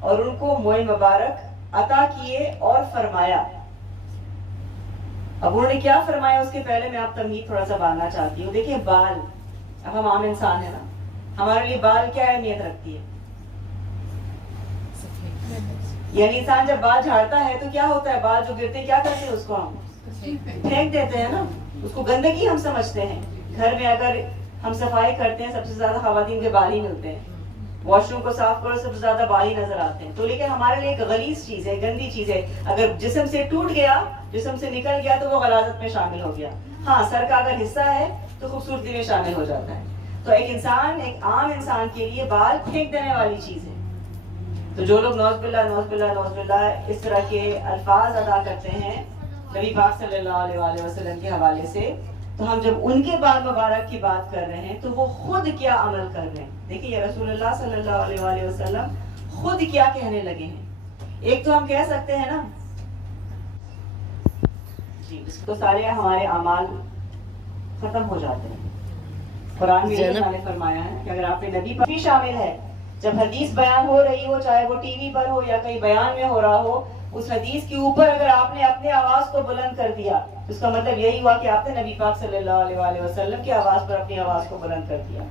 اور ان کو موئے مبارک عطا کیے اور فرمایا. اب انہوں نے کیا فرمایا اس کے پہلے میں آپ تمہید تھوڑا سا باندھنا چاہتی ہوں. دیکھیں بال، اب ہم عام انسان ہیں نا، ہمارے لیے بال کیا اہمیت رکھتی ہے؟ یعنی انسان جب بال جھاڑتا ہے تو کیا ہوتا ہے؟ بال جو گرتے کیا کرتے ہیں؟ اس کو ہم پھینک دیتے ہیں نا، اس کو گندگی ہم سمجھتے ہیں. گھر میں اگر ہم صفائی کرتے ہیں سب سے زیادہ خواتین کے بال ہی ملتے ہیں. واش روم کو صاف کرو سب سے زیادہ بال ہی نظر آتے ہیں. تو لیکن ہمارے لیے ایک غلیظ چیز ہے، گندی چیز ہے. اگر جسم سے ٹوٹ گیا، جسم سے نکل گیا تو وہ غلاظت میں شامل ہو گیا. ہاں، سر کا اگر حصہ ہے تو خوبصورتی میں شامل ہو جاتا ہے. تو ایک انسان، ایک عام انسان کے لیے بال پھینک دینے والی چیز ہے. تو جو لوگ نوز باللہ اس طرح کے الفاظ ادا کرتے ہیں نبی پاک صلی اللہ علیہ وآلہ وسلم کے حوالے سے، تو ہم جب ان کے بال مبارک کی بات کر رہے ہیں تو وہ خود کیا عمل کر رہے ہیں. دیکھیں یہ رسول اللہ صلی اللہ علیہ وآلہ وسلم خود کیا کہنے لگے ہیں. ایک تو ہم کہہ سکتے ہیں نا جی، تو سارے ہمارے اعمال ختم ہو جاتے ہیں. قرآن میں اللہ نے فرمایا ہے کہ اگر آپ نے نبی پر بھی شامل ہے، جب حدیث بیان ہو رہی ہو، چاہے وہ ٹی وی پر ہو یا کہیں بیان میں ہو رہا ہو، اس حدیث کے اوپر اگر آپ نے اپنے آواز کو بلند کر دیا، اس کا مطلب یہی ہوا کہ آپ نے نبی پاک صلی اللہ علیہ وآلہ وسلم کی آواز پر اپنی آواز کو بلند کر دیا.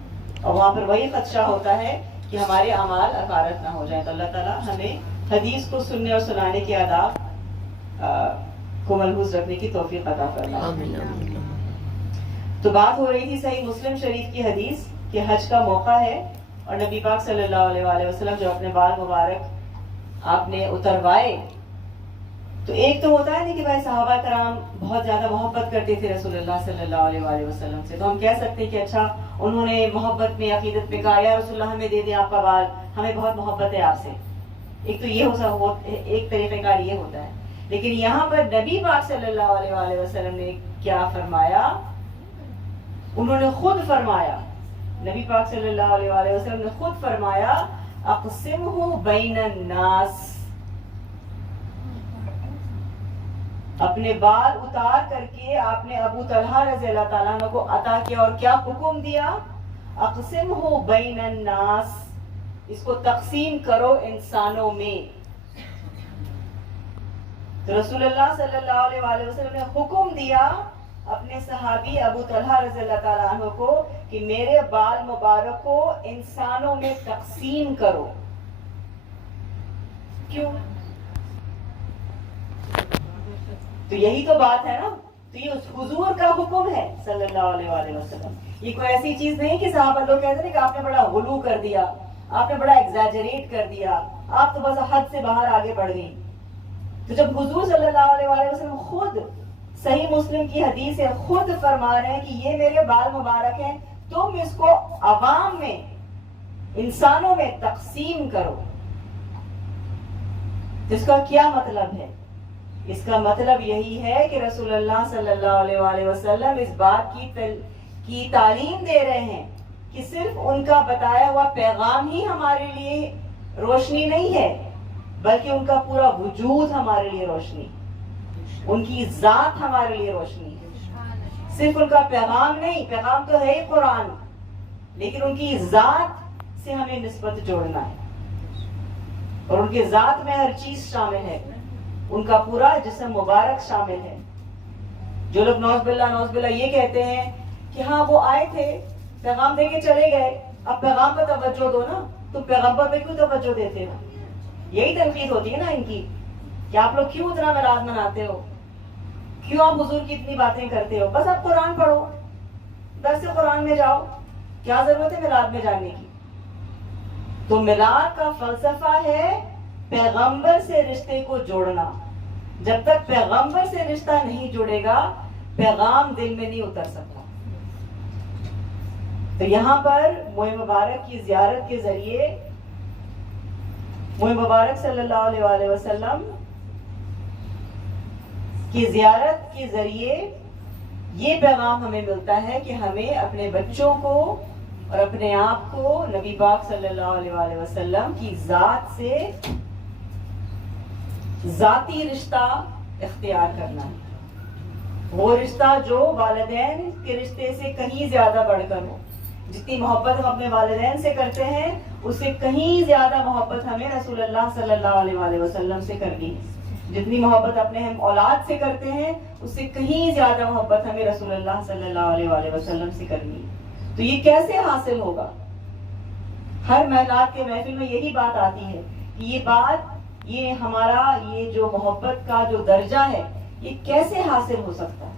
اور وہاں پر وہی خدشہ ہوتا ہے کہ ہمارے اعمال اکارت نہ ہو جائیں. تو اللہ تعالیٰ ہمیں حدیث کو سننے اور سنانے کے آداب کو ملحوظ رکھنے کی توفیق عطا فرمائے. تو بات ہو رہی تھی صحیح مسلم شریف کی حدیث کہ حج کا موقع ہے اور نبی پاک صلی اللہ علیہ وآلہ وسلم جو اپنے بال مبارک آپ نے اتروائے، تو ایک تو ہوتا ہے نا کہ بھائی صحابہ کرام بہت زیادہ محبت کرتے تھے رسول اللہ صلی اللہ علیہ وآلہ وسلم سے. تو ہم کہہ سکتے ہیں کہ اچھا انہوں نے محبت میں، عقیدت میں کہا یا رسول اللہ ہمیں دے دیں آپ کا بال، ہمیں بہت محبت ہے آپ سے. ایک تو یہ ایک طریقہ کار یہ ہوتا ہے. لیکن یہاں پر نبی پاک صلی اللہ علیہ وآلہ وسلم نے کیا فرمایا؟ انہوں نے خود فرمایا، نبی پاک صلی اللہ علیہ وآلہ وسلم نے خود فرمایا اقسمہ بین الناس. اپنے بال اتار کر کے آپ نے ابو طلحہ رضی اللہ تعالیٰ عنہ کو عطا کیا اور کیا حکم دیا؟ اقسمہ بین الناس، اس کو تقسیم کرو انسانوں میں. تو رسول اللہ صلی اللہ علیہ وآلہ وسلم نے حکم دیا اپنے صحابی ابو طلحہ رضی اللہ تعالیٰ عنہ کو کہ میرے بال مبارک کو انسانوں میں تقسیم کرو. کیوں؟ تو یہی تو بات ہے نا. تو یہ حضور کا حکم ہے صلی اللہ علیہ وآلہ وسلم. یہ کوئی ایسی چیز نہیں کہ صحابہ لوگ کہتے ہیں کہ آپ نے بڑا غلو کر دیا، آپ نے بڑا ایگزیجریٹ کر دیا، آپ تو بس حد سے باہر آگے بڑھ گئی. تو جب حضور صلی اللہ علیہ وآلہ وسلم خود، صحیح مسلم کی حدیث ہے، خود فرما رہے ہیں کہ یہ میرے بال مبارک ہیں، تم اس کو عوام میں، انسانوں میں تقسیم کرو. اس کا کیا مطلب ہے؟ اس کا مطلب یہی ہے کہ رسول اللہ صلی اللہ علیہ وآلہ وسلم اس بات کی تعلیم دے رہے ہیں کہ صرف ان کا بتایا ہوا پیغام ہی ہمارے لیے روشنی نہیں ہے، بلکہ ان کا پورا وجود ہمارے لیے روشنی، ان کی ذات ہمارے لیے روشنی ہے. صرف ان کا پیغام نہیں، پیغام تو ہے ہی قرآن، لیکن ان کی ذات سے ہمیں نسبت جوڑنا ہے اور ان کے ذات میں ہر چیز شامل ہے، ان کا پورا جسم مبارک شامل ہے. جو لوگ نوز باللہ یہ کہتے ہیں کہ ہاں وہ آئے تھے پیغام دے کے چلے گئے، اب پیغام پر توجہ دو نا، تم پیغمبر پہ کیوں توجہ دیتے ہو؟ یہی تنقید ہوتی ہے نا ان کی کہ آپ لوگ کیوں اتنا میلاد مناتے ہو، کیوں آپ حضور کی اتنی باتیں کرتے ہو؟ بس آپ قرآن پڑھو، درس قرآن میں جاؤ، کیا ضرورت ہے میلاد میں جانے کی؟ تو میلاد کا فلسفہ ہے پیغمبر سے رشتے کو جوڑنا. جب تک پیغمبر سے رشتہ نہیں جڑے گا پیغام دل میں نہیں اتر سکتا. تو یہاں پر موئے مبارک کی زیارت کے ذریعے، موئے مبارک صلی اللہ علیہ وآلہ وسلم کی زیارت کے ذریعے یہ پیغام ہمیں ملتا ہے کہ ہمیں اپنے بچوں کو اور اپنے آپ کو نبی پاک صلی اللہ علیہ وآلہ وسلم کی ذات سے ذاتی رشتہ اختیار کرنا ہے. وہ رشتہ جو والدین کے رشتے سے کہیں زیادہ بڑھ کر ہو، جتنی محبت ہم اپنے والدین سے کرتے ہیں اس سے کہیں زیادہ محبت ہمیں رسول اللہ صلی اللہ علیہ وآلہ وسلم سے کرنی ہے. جتنی محبت اپنے ہم اولاد سے کرتے ہیں اس سے کہیں زیادہ محبت ہمیں رسول اللہ صلی اللہ علیہ وآلہ وسلم سے کرنی ہے. تو یہ کیسے حاصل ہوگا؟ ہر میلاد کے محفل میں یہی بات آتی ہے کہ یہ ہمارا یہ جو محبت کا جو درجہ ہے یہ کیسے حاصل ہو سکتا ہے.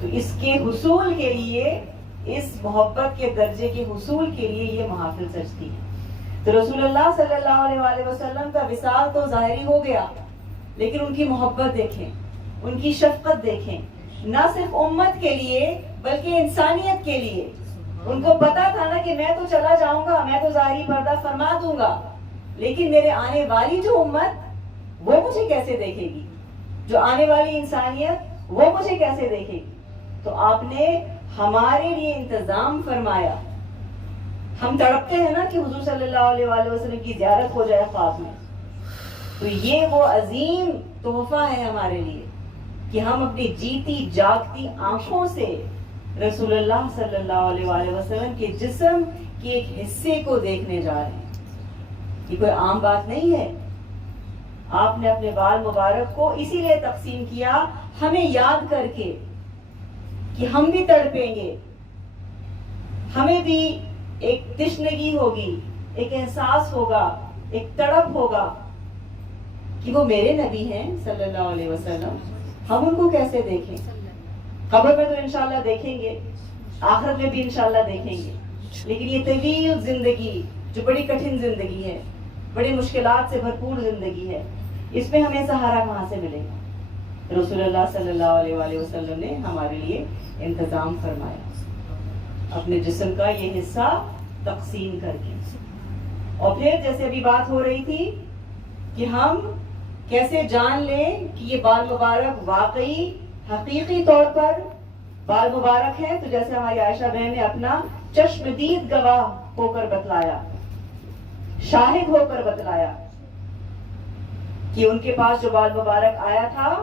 تو اس کے حصول کے لیے، اس محبت کے درجے کے حصول کے لیے یہ محافل سجتی ہے. تو رسول اللہ صلی اللہ علیہ وآلہ وسلم کا وصال تو ظاہری ہو گیا، لیکن ان کی محبت دیکھیں، ان کی شفقت دیکھیں، نہ صرف امت کے لیے بلکہ انسانیت کے لیے. ان کو پتا تھا نا کہ میں تو چلا جاؤں گا، میں تو ظاہری پردہ فرما دوں گا، لیکن میرے آنے والی جو امت وہ مجھے کیسے دیکھے گی، جو آنے والی انسانیت وہ مجھے کیسے دیکھے گی. تو آپ نے ہمارے لیے انتظام فرمایا. ہم تڑپتے ہیں نا کہ حضور صلی اللہ علیہ وآلہ وسلم کی زیارت ہو جائے خواب میں. تو یہ وہ عظیم تحفہ ہے ہمارے لیے کہ ہم اپنی جیتی جاگتی آنکھوں سے رسول اللہ صلی اللہ علیہ وآلہ وسلم کے جسم کے ایک حصے کو دیکھنے جا رہے ہیں. یہ کوئی عام بات نہیں ہے. آپ نے اپنے بال مبارک کو اسی لیے تقسیم کیا ہمیں یاد کر کے کہ ہم بھی تڑپیں گے، ہمیں بھی ایک تشنگی ہوگی، ایک احساس ہوگا، ایک تڑپ ہوگا کہ وہ میرے نبی ہیں صلی اللہ علیہ وسلم. ہم ان کو کیسے دیکھیں؟ قبر میں تو انشاءاللہ دیکھیں گے، آخرت میں بھی انشاءاللہ دیکھیں گے، لیکن یہ طویل زندگی جو بڑی کٹھن زندگی ہے، بڑی مشکلات سے بھرپور زندگی ہے، اس میں ہمیں سہارا کہاں سے ملے گا؟ رسول اللہ صلی اللہ علیہ وآلہ وسلم نے ہمارے لیے انتظام فرمایا اپنے جسم کا یہ حصہ تقسیم کر کے. اور پھر جیسے ابھی بات ہو رہی تھی کہ ہم کیسے جان لیں کہ یہ بال مبارک واقعی حقیقی طور پر بال مبارک ہے. تو جیسے ہماری عائشہ بہن نے اپنا چشم دید گواہ ہو کر بتلایا، شاہد ہو کر بتلایا کہ ان کے پاس جو بال مبارک آیا تھا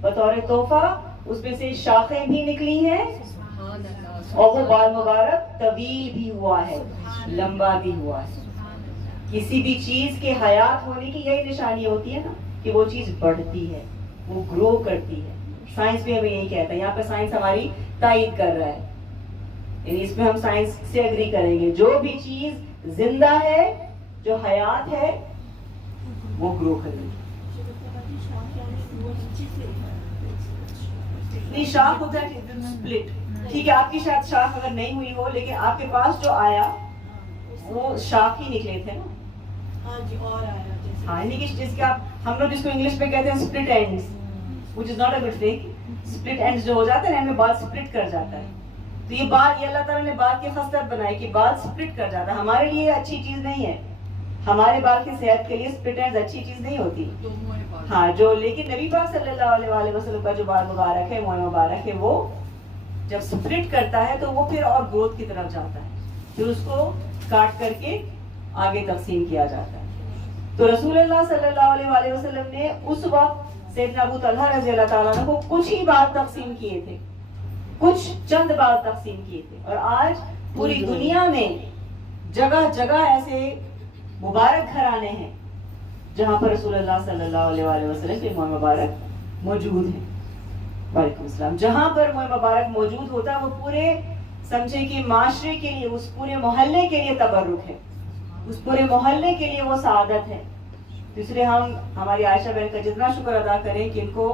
بطور تحفہ اس میں سے شاخیں بھی نکلی ہیں اور وہ بال مبارک طویل بھی ہوا ہے، لمبا بھی ہوا ہے. کسی بھی چیز کے حیات ہونے کی یہی نشانی ہوتی ہے نا کہ وہ چیز بڑھتی ہے، وہ گرو کرتی ہے. سائنس بھی ہمیں یہی کہتا ہے، یہاں پہ سائنس ہماری تائید کر رہا ہے، یعنی اس میں ہم سائنس سے اگری کریں گے. جو بھی چیز زندہ ہے، جو حیات ہے، وہ گرو کرے گی. شاخ ہوتا ہے سپلٹ، ٹھیک ہے، آپ کی شاید شاخ اگر نہیں ہوئی ہو لیکن آپ کے پاس جو آیا وہ شاخ ہی نکلے تھے نا. ہاں جی، اور آیا جیسے ہاں، یعنی کہ جس کے ہم لوگ جس کو انگلش میں کہتے ہیں split ends, which is not a good thing. Split ends جو ہو جاتے ہیں نا، ان میں بال سپلٹ کر جاتا ہے. تو یہ بال، یہ اللہ تعالیٰ نے بال کی خصلت بنائی کہ بال سپلٹ کر جاتا ہے. ہمارے لیے اچھی چیز نہیں ہے، ہمارے بال کی صحت کے لیے سپلٹ اینڈز اچھی چیز نہیں ہوتی. ہاں، جو لیکن نبی پاک صلی اللہ علیہ وآلہ وسلم کا جو بال مبارک ہے، موئے مبارک ہے، وہ جب سپلٹ کرتا ہے تو وہ پھر اور گروتھ کی طرف جاتا ہے، پھر اس کو کاٹ کر کے آگے تقسیم کیا جاتا ہے. تو رسول اللہ صلی اللہ علیہ وآلہ وسلم نے اس وقت سیدنا ابو طلحہ رضی اللہ تعالیٰ عنہ کو کچھ ہی بال تقسیم کیے تھے، کچھ چند بال تقسیم کیے تھے. اور آج پوری دنیا میں جگہ جگہ ایسے مبارک گھرانے ہیں جہاں پر رسول اللہ صلی اللہ علیہ وآلہ وسلم کے موئے مبارک موجود ہیں. وعلیکم السلام. جہاں پر موئے مبارک موجود ہوتا ہے وہ پورے سمجھے کہ معاشرے کے لیے، اس پورے محلے کے لیے تبرک ہے، اس پورے محلے کے لیے وہ سعادت ہے. اس لیے ہم ہماری عائشہ بہن کا جتنا شکر ادا کریں کہ ان کو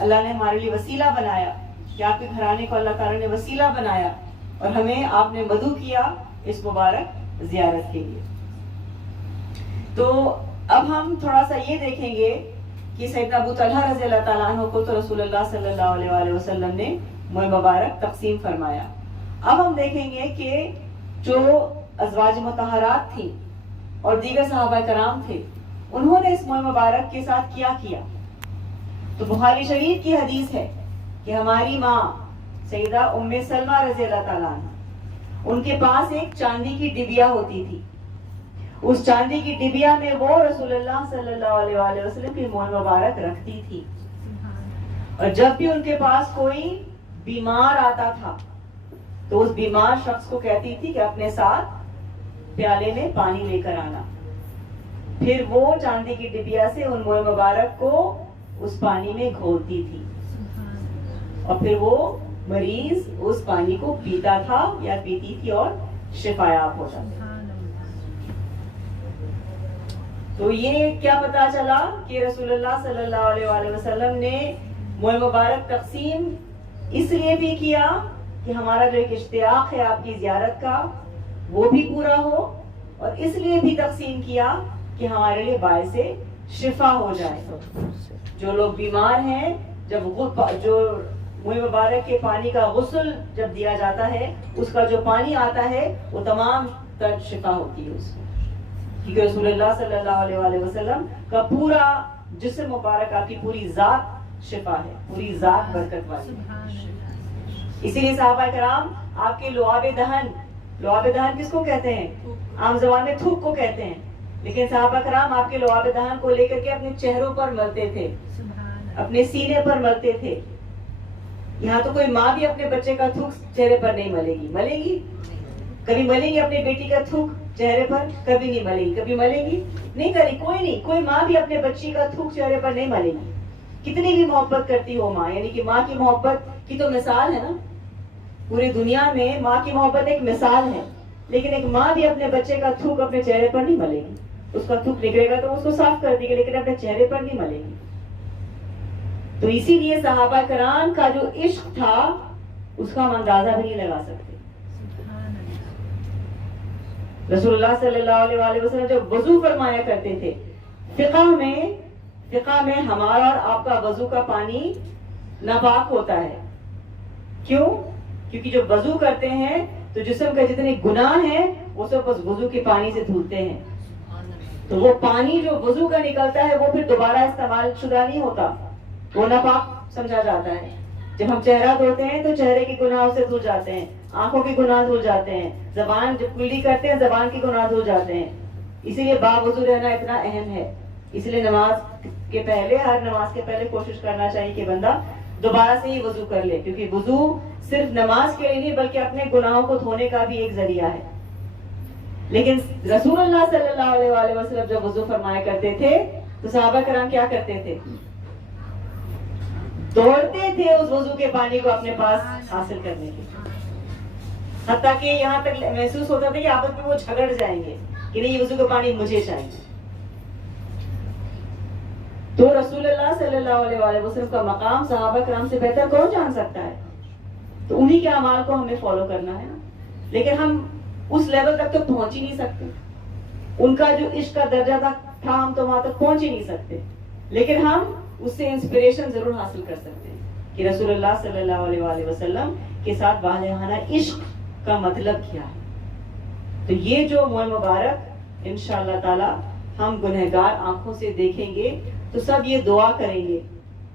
اللہ نے ہمارے لیے وسیلہ بنایا، کہ آپ کے گھرانے کو اللہ تعالیٰ نے وسیلہ بنایا اور ہمیں آپ نے مدعو کیا اس مبارک زیارت کے لیے. تو اب ہم تھوڑا سا یہ دیکھیں گے کہ سیدنا ابو طلحہ رضی اللہ تعالیٰ عنہ کو تو رسول اللہ صلی اللہ علیہ وآلہ وسلم نے موئے مبارک تقسیم فرمایا. اب ہم دیکھیں گے کہ جو ازواج مطہرات تھیں اور دیگر صحابہ کرام تھے، انہوں نے اس موئے مبارک کے ساتھ کیا کیا. تو بخاری شریف کی حدیث ہے کہ ہماری ماں سیدہ ام سلمہ رضی اللہ تعالیٰ عنہ، ان کے پاس ایک چاندی کی ڈبیا ہوتی تھی. اس چاندی کی ڈبیا میں وہ رسول اللہ صلی اللہ علیہ وآلہ وسلم کی موئے مبارک رکھتی تھی. اور جب بھی ان کے پاس کوئی بیمار آتا تھا تو اس بیمار شخص کو کہتی تھی کہ اپنے ساتھ پیالے میں پانی لے کر آنا. پھر وہ چاندی کی ڈبیا سے ان موئے مبارک کو اس پانی میں گھولتی تھی اور پھر وہ مریض اس پانی کو پیتا تھا یا پیتی تھی اور شفایاب ہوتا تھا. تو یہ کیا پتا چلا کہ رسول اللہ صلی اللہ علیہ وآلہ وسلم نے موئے مبارک تقسیم اس لیے بھی کیا کہ ہمارا جو ایک اشتیاق ہے آپ کی زیارت کا وہ بھی پورا ہو, اور اس لیے بھی تقسیم کیا کہ ہمارے لیے باعث شفا ہو جائے. جو لوگ بیمار ہیں, جب جو موئے مبارک کے پانی کا غسل جب دیا جاتا ہے, اس کا جو پانی آتا ہے وہ تمام تر شفا ہوتی ہے اس میں, کیونکہ رسول اللہ صلی اللہ علیہ وآلہ وسلم کا پورا جسم مبارک, آپ کی پوری ذات شفا ہے, پوری ذات برکت والی. اسی لیے صحابہ کرام آپ کے لعاب دہن کس کو کہتے ہیں؟ عام زبان میں تھوک کو کہتے ہیں, لیکن صحابہ کرام آپ کے لعاب دہن کو لے کر کے اپنے چہروں پر ملتے تھے, اپنے سینے پر ملتے تھے. یہاں تو کوئی ماں بھی اپنے بچے کا تھوک چہرے پر نہیں ملے گی. کبھی ملے گی اپنے بیٹی کا تھوک چہرے پر؟ کبھی نہیں ملے گی. کبھی ملے گی؟ نہیں کری. کوئی ماں بھی اپنے بچی کا تھوک چہرے پر نہیں ملے گی, کتنی بھی محبت کرتی ہو ماں. یعنی کہ ماں کی محبت کی تو مثال ہے نا, پوری دنیا میں ماں کی محبت ایک مثال ہے, لیکن ایک ماں بھی اپنے بچے کا تھوک اپنے چہرے پر نہیں ملے گی. اس کا تھوک نکلے گا تو اس کو صاف کر دے گی, لیکن اپنے چہرے پر نہیں ملے گی. تو اسی لیے صحابہ کرام کا جو عشق تھا اس کا ہم اندازہ بھی نہیں لگا سکتے. رسول اللہ صلی اللہ علیہ وآلہ وسلم جب وضو فرمایا کرتے تھے, فقہ میں ہمارا اور آپ کا وضو کا پانی ناپاک ہوتا ہے. کیوں؟ کیونکہ جب وضو کرتے ہیں تو جسم کا جتنے گناہ ہیں وہ سب بس وضو کے پانی سے دھلتے ہیں. تو وہ پانی جو وضو کا نکلتا ہے وہ پھر دوبارہ استعمال شدہ نہیں ہوتا, وہ ناپاک سمجھا جاتا ہے. جب ہم چہرہ دھوتے ہیں تو چہرے کے گناہوں سے دھل جاتے ہیں, آنکھوں کے گناہ دھل جاتے ہیں, زبان جب کلی کرتے ہیں زبان کے گناہ دھل جاتے ہیں. اسی لیے باوضو رہنا اتنا اہم ہے. اس لیے نماز کے پہلے, ہر نماز کے پہلے کوشش کرنا چاہیے کہ بندہ دوبارہ سے ہی وضو کر لے, کیونکہ وضو صرف نماز کے لیے نہیں بلکہ اپنے گناہوں کو دھونے کا بھی ایک ذریعہ ہے. لیکن رسول اللہ صلی اللہ علیہ وآلہ وسلم جب وضو فرمایا کرتے تھے تو صحابہ کرام کیا کرتے تھے؟ دوڑتے تھے اس وضو کے پانی کو اپنے پاس حاصل کرنے کے, حتیٰ کہ یہاں تک محسوس ہوتا تھا کہ آپس میں وہ جھگڑ جائیں گے کہ نہیں یہ وضو کا پانی مجھے چاہیے. تو رسول اللہ صلی اللہ علیہ وآلہ وسلم کا مقام صحابہ کرام سے بہتر کون جان سکتا ہے؟ تو انہی کے اعمال کو ہمیں فالو کرنا ہے. لیکن ہم اس لیول تک تو پہنچ ہی نہیں سکتے, ان کا جو عشق کا درجہ تھا ہم تو وہاں تک پہنچ ہی نہیں سکتے, لیکن ہم اس سے انسپریشن ضرور حاصل کر سکتے ہیں کہ رسول اللہ صلی اللہ علیہ وآلہ وسلم کے ساتھ والہانہ عشق کا مطلب کیا ہے. تو یہ جو موئے مبارک انشاءاللہ تعالی ہم گنہگار آنکھوں سے دیکھیں گے تو سب یہ دعا کریں گے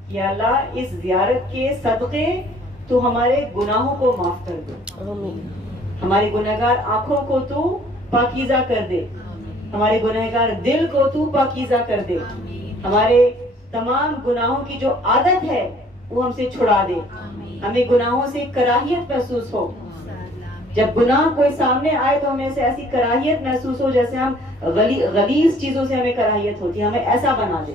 کہ اللہ اس زیارت کے صدقے تو ہمارے گناہوں کو معاف کر دے, ہماری گنہگار آنکھوں کو تو پاکیزہ کر دے, ہمارے گنہگار دل کو تو پاکیزہ کر دے, ہمارے تمام گناہوں کی جو عادت ہے وہ ہم سے چھڑا دے, ہمیں گناہوں سے کراہیت محسوس ہو. جب گناہ کوئی سامنے آئے تو ہمیں سے ایسی کراہیت محسوس ہو جیسے ہم غلیظ چیزوں سے ہمیں کراہیت ہوتی ہے, ہمیں ایسا بنا دے,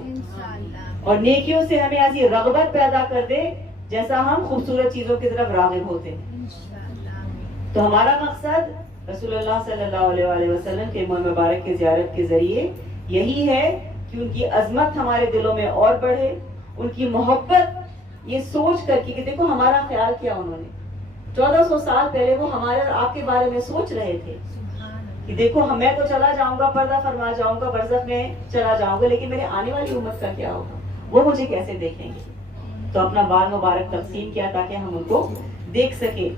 اور نیکیوں سے ہمیں ایسی رغبت پیدا کر دے جیسا ہم خوبصورت چیزوں کی طرف راغب ہوتے ہیں. تو ہمارا مقصد رسول اللہ صلی اللہ علیہ وآلہ وسلم کے موئے مبارک کی زیارت کے ذریعے یہی ہے کہ ان کی عظمت ہمارے دلوں میں اور بڑھے, ان کی محبت یہ سوچ کر کہ دیکھو ہمارا خیال کیا انہوں نے 1400 سال پہلے وہ ہمارے اور آپ کے بارے میں سوچ رہے تھے کہ دیکھو میں تو چلا جاؤں گا, پردہ فرما جاؤں گا, برزخ میں چلا جاؤں گا, لیکن میرے آنے والی امت کا کیا ہوگا, وہ مجھے کیسے دیکھیں گے. تو اپنا بال مبارک تقسیم کیا تاکہ ہم ان کو دیکھ سکیں.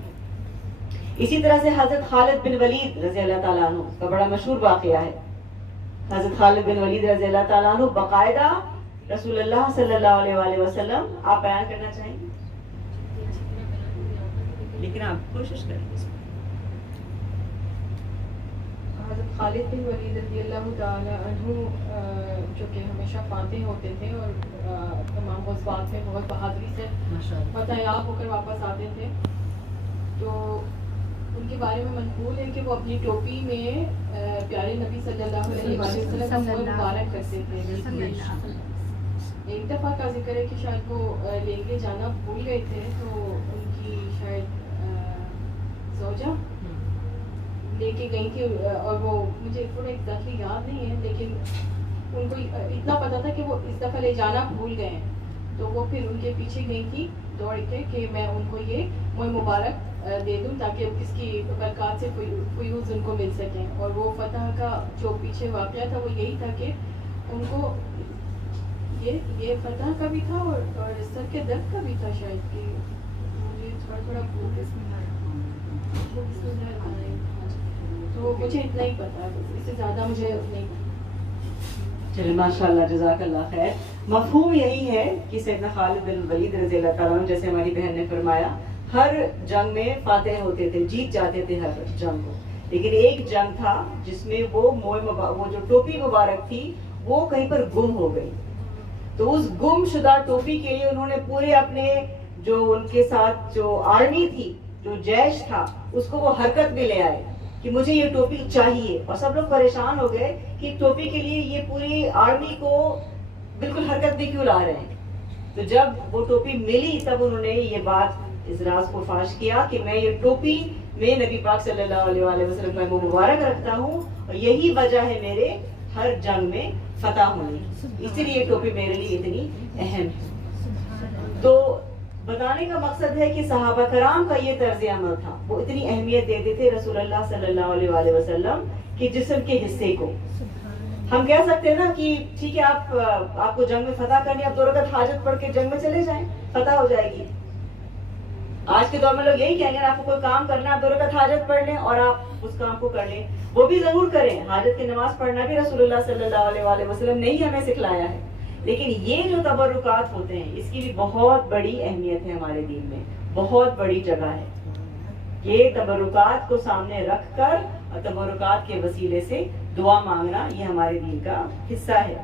اسی طرح سے حضرت خالد بن ولید رضی اللہ تعالیٰ عنہ کا بڑا مشہور واقعہ ہے. حضرت خالد بن ولید رضی اللہ تعالیٰ عنہ باقاعدہ رسول اللہ صلی اللہ علیہ وآلہ وسلم, آپ بیان کرنا چاہیں گے لیکن آپ کوشش کریں. حضرت خالد بن ولید رضی اللہ تعالیٰ عنہ جو کہ ہمیشہ فاتح ہوتے تھے اور تمام غزوات میں بہت بہادری سے فتح یاب ہو کر واپس آتے تھے. تو ان کے بارے میں منقول ہے کہ وہ اپنی ٹوپی میں پیارے نبی صلی اللہ علیہ وسلم کا منہ مبارک کرتے تھے. ایک دفعہ کا ذکر ہے کہ شاید وہ لے جانا بھول گئے تھے, تو ان کی شاید زوجہ لے کے گئی تھی, اور وہ مجھے تھوڑا ایگزیکٹلی یاد نہیں ہے, لیکن ان کو اتنا پتا تھا کہ وہ اس دفعہ لے جانا بھول گئے ہیں, تو وہ پھر ان کے پیچھے گئی تھی دوڑ کے کہ میں ان کو یہ منہ مبارک دے دوں تاکہ اس کی برکات سے فیوز ان کو مل سکیں. اور وہ فتح کا جو پیچھے واقعہ تھا وہ یہی تھا کہ ان کو یہ فتح کا بھی تھا اور سر کے درد کا بھی تھا شاید, کہ مجھے تھوڑا تو مجھے اتنا ہی پتا ہے, اس سے زیادہ مجھے نہیں. چلے ماشاء اللہ, جزاک اللہ خیر. مفہوم یہی ہے کہ سیدنا خالد بن ولید رضی اللہ تعالیٰ عنہ, جیسے ہماری بہن نے فرمایا, ہر جنگ میں فاتح ہوتے تھے, جیت جاتے تھے ہر جنگ کو, لیکن ایک جنگ تھا جس میں وہ جو ٹوپی مبارک تھی وہ کہیں پر گم ہو گئی. تو اس گم شدہ ٹوپی کے لیے انہوں نے پورے اپنے جو ان کے ساتھ جو آرمی تھی, جو جیش تھا, اس کو وہ حرکت میں لے آئے کہ مجھے یہ ٹوپی چاہیے. اور سب لوگ پریشان ہو گئے کہ ٹوپی کے لیے یہ پوری آرمی کو بالکل حرکت میں کیوں لا رہے ہیں. تو جب وہ ٹوپی ملی تب انہوں نے یہ بات اس راز کو فاش کیا کہ میں یہ ٹوپی میں نبی پاک صلی اللہ علیہ وآلہ وسلم کا مبارک رکھتا ہوں, اور یہی وجہ ہے میرے ہر جنگ میں فتح ہونے, اسی لیے یہ ٹوپی میرے لیے اتنی اہم ہے. تو بتانے کا مقصد ہے کہ صحابہ کرام کا یہ طرز عمل تھا, وہ اتنی اہمیت دیتے تھے رسول اللہ صلی اللہ علیہ وآلہ وسلم کے جسم کے حصے کو. ہم کہہ سکتے ہیں نا کہ ٹھیک ہے آپ کو جنگ میں فتح کرنی, آپ 2 رکعت حاجت پڑھ کے جنگ میں چلے جائیں, فتح ہو جائے گی. آج کے دور میں لوگ یہی کہیں گے, آپ کو کوئی کام کرنا ہے, آپ 2 رکعت حاجت پڑھ لیں اور آپ اس کام کو کر لیں. وہ بھی ضرور کریں, حاجت کی نماز پڑھنا بھی رسول اللہ صلی اللہ علیہ وآلہ وسلم نے ہی ہمیں سکھلایا ہے. لیکن یہ جو تبرکات ہوتے ہیں اس کی بھی بہت بڑی اہمیت ہے ہمارے دین میں, بہت بڑی جگہ ہے. یہ تبرکات کو سامنے رکھ کر اور تبرکات کے وسیلے سے دعا مانگنا یہ ہمارے دین کا حصہ ہے.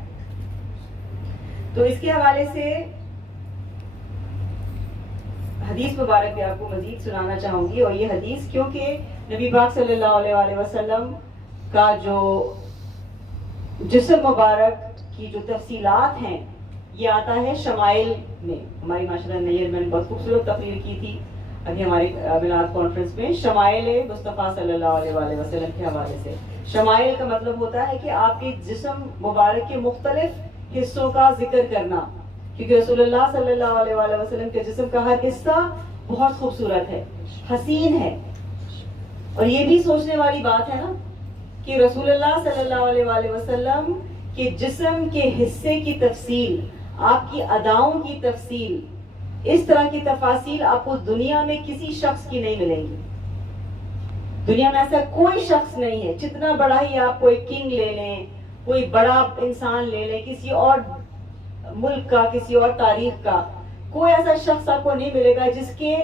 تو اس کے حوالے سے حدیث مبارک بھی آپ کو مزید سنانا چاہوں گی, اور یہ حدیث کیونکہ نبی پاک صلی اللہ علیہ وآلہ وسلم کا جو جسم مبارک کی جو تفصیلات ہیں یہ آتا ہے شمائل میں. ہماری ماشاءاللہ نیل میں نے بہت خوبصورت تقریر کی تھی ابھی ہماری میلاد کانفرنس میں, شمائل مصطفیٰ صلی اللہ علیہ وآلہ وسلم کے حوالے سے. شمائل کا مطلب ہوتا ہے کہ آپ کے جسم مبارک کے مختلف حصوں کا ذکر کرنا, کیونکہ رسول اللہ صلی اللہ علیہ وآلہ وسلم کے جسم کا ہر حصہ بہت خوبصورت ہے, حسین ہے. اور یہ بھی سوچنے والی بات ہے نا کہ رسول اللہ صلی اللہ علیہ وآلہ وسلم کے جسم کے حصے کی تفصیل, آپ کی اداؤں کی تفصیل, اس طرح کی تفاصیل آپ کو دنیا میں کسی شخص کی نہیں ملیں گی. دنیا میں ایسا کوئی شخص نہیں ہے, جتنا بڑا ہی آپ کوئی کنگ لے لیں, کوئی بڑا انسان لے لیں, کسی اور ملک کا, کسی اور تاریخ کا, کوئی ایسا شخص آپ کو نہیں ملے گا جس کے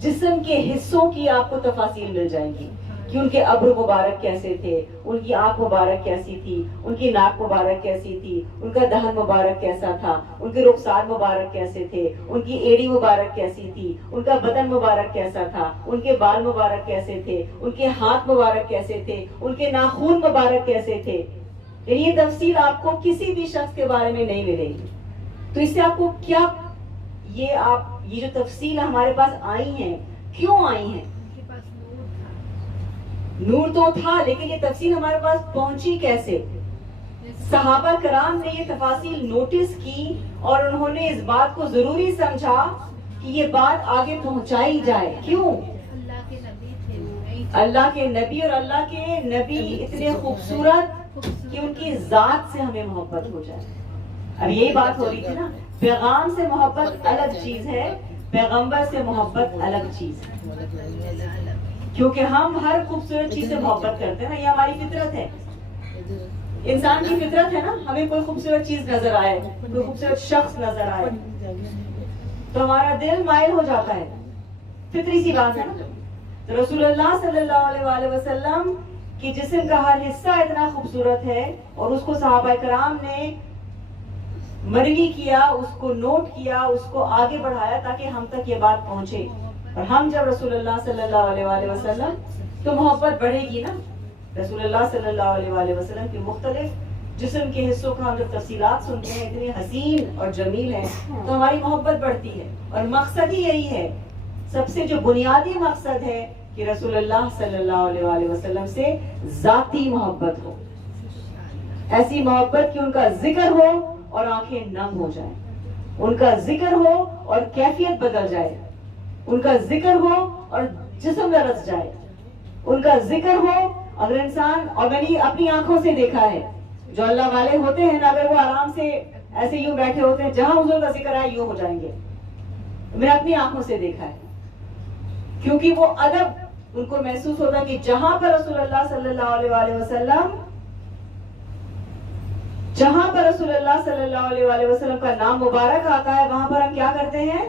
جسم کے حصوں کی آپ کو تفاصیل مل جائیں گی کہ ان کے ابر مبارک کیسے تھے, ان کی آنکھ مبارک کیسی تھی, ان کی ناک مبارک کیسی تھی, ان کا دہن مبارک کیسا تھا, ان کے رخسار مبارک کیسے تھے, ان کی ایڑی مبارک کیسی تھی, ان کا بدن مبارک کیسا تھا, ان کے بال مبارک کیسے تھے, ان کے ہاتھ مبارک کیسے تھے, ان کے ناخون مبارک کیسے تھے. یہ تفصیل آپ کو کسی بھی شخص کے بارے میں نہیں ملے گی. تو اس سے آپ کو کیا, یہ جو تفصیل ہمارے پاس آئی ہیں, کیوں آئی ہیں؟ نور تو تھا, لیکن یہ تفصیل ہمارے پاس پہنچی کیسے؟ صحابہ کرام نے یہ تفاصیل نوٹس کی اور انہوں نے اس بات کو ضروری سمجھا کہ یہ بات آگے پہنچائی جائے. کیوں؟ اللہ کے نبی, اور اللہ کے نبی اتنے خوبصورت کہ ان کی ذات سے ہمیں محبت ہو جائے. اب یہی بات ہو رہی تھی نا, پیغام سے محبت الگ چیز ہے, پیغمبر سے محبت الگ چیز ہے. کیونکہ ہم ہر خوبصورت چیز سے محبت کرتے ہیں نا, یہ ہماری فطرت ہے, انسان کی فطرت ہے نا. ہمیں کوئی خوبصورت چیز نظر آئے, کوئی خوبصورت شخص نظر آئے تو ہمارا دل مائل ہو جاتا ہے, فطری سی بات ہے نا. تو رسول اللہ صلی اللہ علیہ وآلہ وسلم کی جسم کا ہر حصہ اتنا خوبصورت ہے, اور اس کو صحابہ کرام نے مروی کیا, اس کو نوٹ کیا, اس کو آگے بڑھایا تاکہ ہم تک یہ بات پہنچے. اور ہم جب رسول اللہ صلی اللہ علیہ وآلہ وسلم تو محبت بڑھے گی نا. رسول اللہ صلی اللہ علیہ وآلہ وسلم کے مختلف جسم کے حصوں کا ہم جب تفصیلات سنتے ہیں اتنے حسین اور جمیل ہیں تو ہماری محبت بڑھتی ہے. اور مقصد ہی یہی ہے, سب سے جو بنیادی مقصد ہے کہ رسول اللہ صلی اللہ علیہ وآلہ وسلم سے ذاتی محبت ہو, ایسی محبت کہ ان کا ذکر ہو اور آنکھیں نم ہو جائیں, ان کا ذکر ہو اور کیفیت بدل جائے, ان کا ذکر ہو اور جسم لرز جائے, ان کا ذکر ہو. اگر انسان, اور میں نے اپنی آنکھوں سے دیکھا ہے, جو اللہ والے ہوتے ہیں نا, اگر وہ آرام سے ایسے یوں بیٹھے ہوتے ہیں, جہاں حضور کا ذکر آئے یوں ہو جائیں گے. میں نے اپنی آنکھوں سے دیکھا ہے, کیونکہ وہ ادب ان کو محسوس ہوتا ہے کہ جہاں پر رسول اللہ صلی اللہ علیہ وآلہ وسلم, جہاں پر رسول اللہ صلی اللہ علیہ وآلہ وسلم کا نام مبارک آتا ہے وہاں پر ہم کیا کرتے ہیں,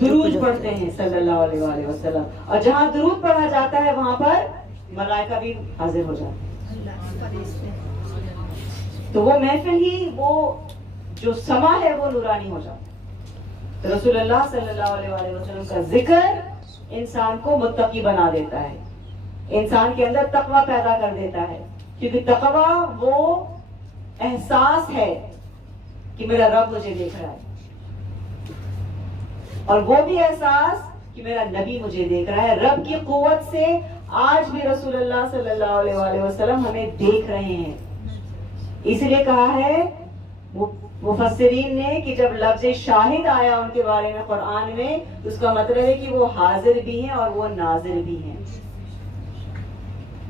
درود پڑھتے ہیں صلی اللہ علیہ وآلہ وسلم. اور جہاں درود پڑھا جاتا ہے وہاں پر ملائکہ بھی حاضر ہو جاتے ہیں. تو وہ محفل ہی, وہ جو سما ہے وہ نورانی ہو جاتا ہے. تو رسول اللہ صلی اللہ علیہ وآلہ وسلم کا ذکر انسان کو متقی بنا دیتا ہے, انسان کے اندر تقوی پیدا کر دیتا ہے. کیونکہ تقوی وہ احساس ہے کہ میرا رب مجھے دیکھ رہا ہے, اور وہ بھی احساس کہ میرا نبی مجھے دیکھ رہا ہے. رب کی قوت سے آج بھی رسول اللہ صلی اللہ علیہ وآلہ وسلم ہمیں دیکھ رہے ہیں. اس لیے کہا ہے مفسرین نے کہ جب لفظ شاہد آیا ان کے بارے میں قرآن میں, اس کا مطلب ہے کہ وہ حاضر بھی ہیں اور وہ ناظر بھی ہیں.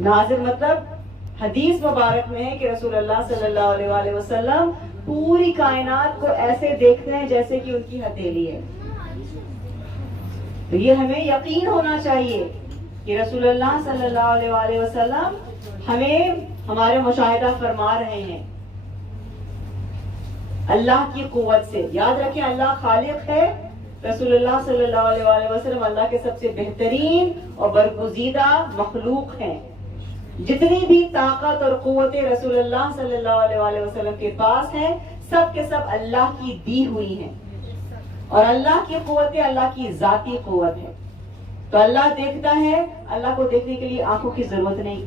ناظر مطلب حدیث مبارک میں ہے کہ رسول اللہ صلی اللہ علیہ وآلہ وسلم پوری کائنات کو ایسے دیکھتے ہیں جیسے کہ ان کی ہتھیلی ہے. تو یہ ہمیں یقین ہونا چاہیے کہ رسول اللہ صلی اللہ علیہ وآلہ وسلم ہمیں ہمارے مشاہدہ فرما رہے ہیں اللہ کی قوت سے. یاد رکھیں اللہ خالق ہے, رسول اللہ صلی اللہ علیہ وآلہ وسلم اللہ کے سب سے بہترین اور برگزیدہ مخلوق ہیں. جتنی بھی طاقت اور قوتیں رسول اللہ صلی اللہ علیہ وآلہ وسلم کے پاس ہیں سب کے سب اللہ کی دی ہوئی ہیں, اور اللہ کی قوتیں اللہ کی ذاتی قوت ہے. تو اللہ دیکھتا ہے, اللہ کو دیکھنے کے لیے آنکھوں کی ضرورت نہیں.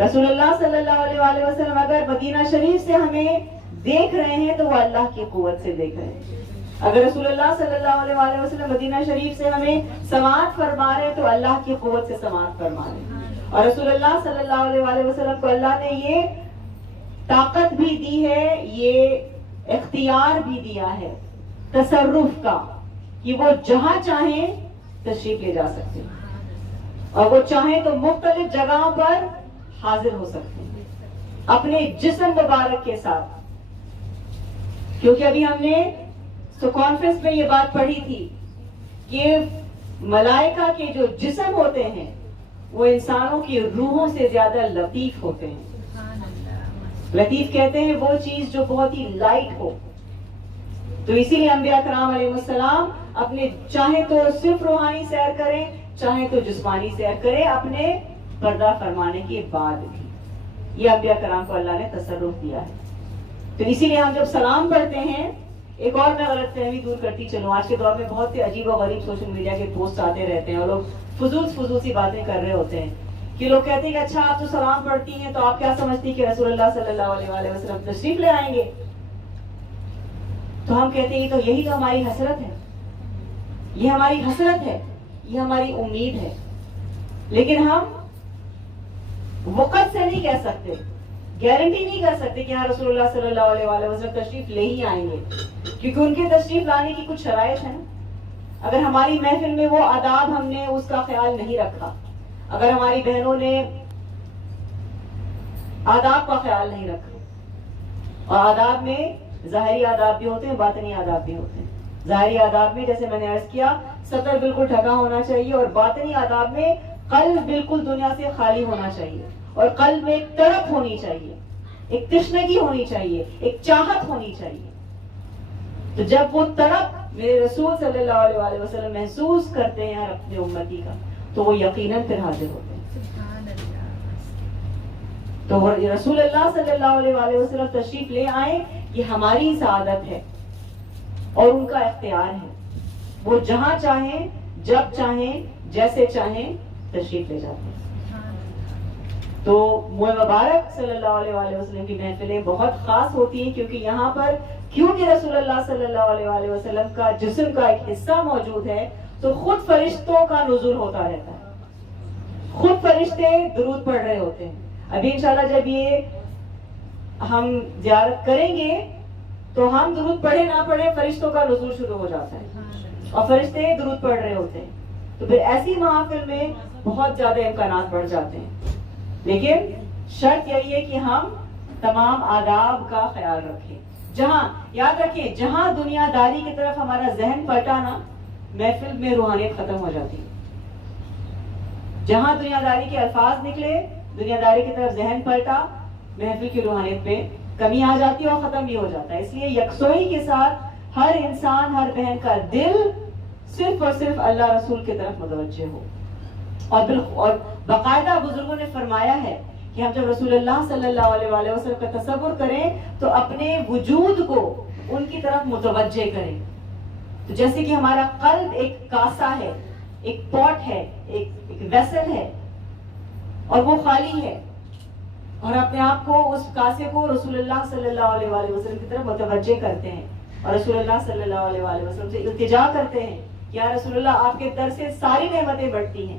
رسول اللہ صلی اللہ علیہ وآلہ وسلم اگر مدینہ شریف سے ہمیں دیکھ رہے ہیں تو وہ اللہ کی قوت سے دیکھ رہے ہیں. اگر رسول اللہ صلی اللہ علیہ وآلہ وسلم مدینہ شریف سے ہمیں سماعت فرما رہے ہیں تو اللہ کی قوت سے سماعت فرما رہے ہیں. اور رسول اللہ صلی اللہ علیہ وآلہ وسلم کو اللہ نے یہ طاقت بھی دی ہے, یہ اختیار بھی دیا ہے تصرف کا, کہ وہ جہاں چاہیں تشریف لے جا سکتے ہیں, اور وہ چاہیں تو مختلف جگہوں پر حاضر ہو سکتے ہیں اپنے جسم مبارک کے ساتھ. کیونکہ ابھی ہم نے کانفرنس میں یہ بات پڑھی تھی کہ ملائکہ کے جو جسم ہوتے ہیں وہ انسانوں کی روحوں سے زیادہ لطیف ہوتے ہیں. لطیف کہتے ہیں وہ چیز جو بہت ہی لائٹ ہو. تو اسی لیے انبیاء کرام علیہ السلام اپنے چاہے تو صرف روحانی سیر کریں, چاہے تو جسمانی سیر کریں اپنے پردہ فرمانے کے بعد بھی. یہ انبیاء کرام کو اللہ نے تصرف دیا ہے. تو اسی لیے ہم جب سلام پڑھتے ہیں, ایک اور میں غلط فہمی دور کرتی چلوں, آج کے دور میں بہت سے عجیب و غریب سوشل میڈیا کے پوسٹ آتے رہتے ہیں اور لوگ فضول سی باتیں کر رہے ہوتے ہیں کہ لوگ کہتے ہیں کہ اچھا آپ تو سلام پڑھتی ہیں تو آپ کیا سمجھتی کہ رسول اللہ صلی اللہ علیہ وآلہ وسلم تشریف لے آئیں گے. تو ہم کہتے ہیں تو یہی تو ہماری حسرت ہے, یہ ہماری حسرت ہے, یہ ہماری امید ہے. لیکن ہم وقت سے نہیں کہہ سکتے, گارنٹی نہیں کر سکتے کہ ہاں رسول اللہ صلی اللہ علیہ وآلہ وسلم تشریف لے ہی آئیں گے, کیونکہ ان کے تشریف لانے کی کچھ شرائط ہیں. اگر ہماری محفل میں وہ آداب ہم نے اس کا خیال نہیں رکھا, اگر ہماری بہنوں نے آداب کا خیال نہیں رکھا, اور آداب میں ظاہری آداب بھی ہوتے ہیں, باطنی آداب بھی ہوتے ہیں. ظاہری آداب میں جیسے میں نے عرض کیا سطر بالکل ڈھکا ہونا چاہیے, اور باطنی آداب میں قلب بالکل دنیا سے خالی ہونا چاہیے, اور قلب میں ایک تڑپ ہونی چاہیے, ایک تشنگی ہونی چاہیے, ایک چاہت ہونی چاہیے. تو جب وہ تڑپ میرے رسول صلی اللہ علیہ وآلہ وسلم محسوس کرتے ہیں اپنے امتی کا تو وہ یقیناً پھر حاضر ہوتے ہیں. تو رسول اللہ صلی اللہ علیہ وآلہ وسلم تشریف لے آئیں, یہ ہماری سعادت ہے اور ان کا اختیار ہے. وہ جہاں چاہیں جب چاہیں جیسے چاہیں تشریف لے جاتے ہیں. تو موئے مبارک صلی اللہ علیہ وآلہ وسلم کی محفلیں بہت خاص ہوتی ہیں کیونکہ یہاں پر کیونکہ رسول اللہ صلی اللہ علیہ وآلہ وسلم کا جسم کا ایک حصہ موجود ہے تو خود فرشتوں کا نزول ہوتا رہتا ہے, خود فرشتے درود پڑھ رہے ہوتے ہیں. ابھی انشاءاللہ جب یہ ہم زیارت کریں گے تو ہم درود پڑھے نہ پڑھے فرشتوں کا نزول شروع ہو جاتا ہے اور فرشتے درود پڑھ رہے ہوتے ہیں. تو پھر ایسی محافل میں بہت زیادہ امکانات بڑھ جاتے ہیں. لیکن شرط یہی ہے کہ ہم تمام آداب کا خیال رکھیں. جہاں یاد رکھیں جہاں دنیا داری کی طرف ہمارا ذہن پلٹا نا محفل میں روحانیت ختم ہو جاتی ہے. جہاں دنیا داری کے الفاظ نکلے, دنیا داری کی طرف ذہن پلٹا, محفل کی روحانیت پہ کمی آ جاتی ہے اور ختم بھی ہو جاتا ہے. اس لیے یکسوئی کے ساتھ ہر انسان ہر بہن کا دل صرف اور صرف اللہ رسول کی طرف متوجہ ہو. اور باقاعدہ بزرگوں نے فرمایا ہے کہ ہم جب رسول اللہ صلی اللہ علیہ وآلہ وسلم کا تصور کریں تو اپنے وجود کو ان کی طرف متوجہ کریں. تو جیسے کہ ہمارا قلب ایک کاسا ہے, ایک پاٹ ہے, ایک ویسل ہے اور وہ خالی ہے, اور اپنے آپ کو اس کاسے کو رسول اللہ صلی اللہ علیہ وآلہ وسلم کی طرف متوجہ کرتے ہیں اور رسول اللہ صلی اللہ علیہ وآلہ وسلم سے التجا کرتے ہیں کہ یا رسول اللہ آپ کے در سے ساری نعمتیں بڑھتی ہیں,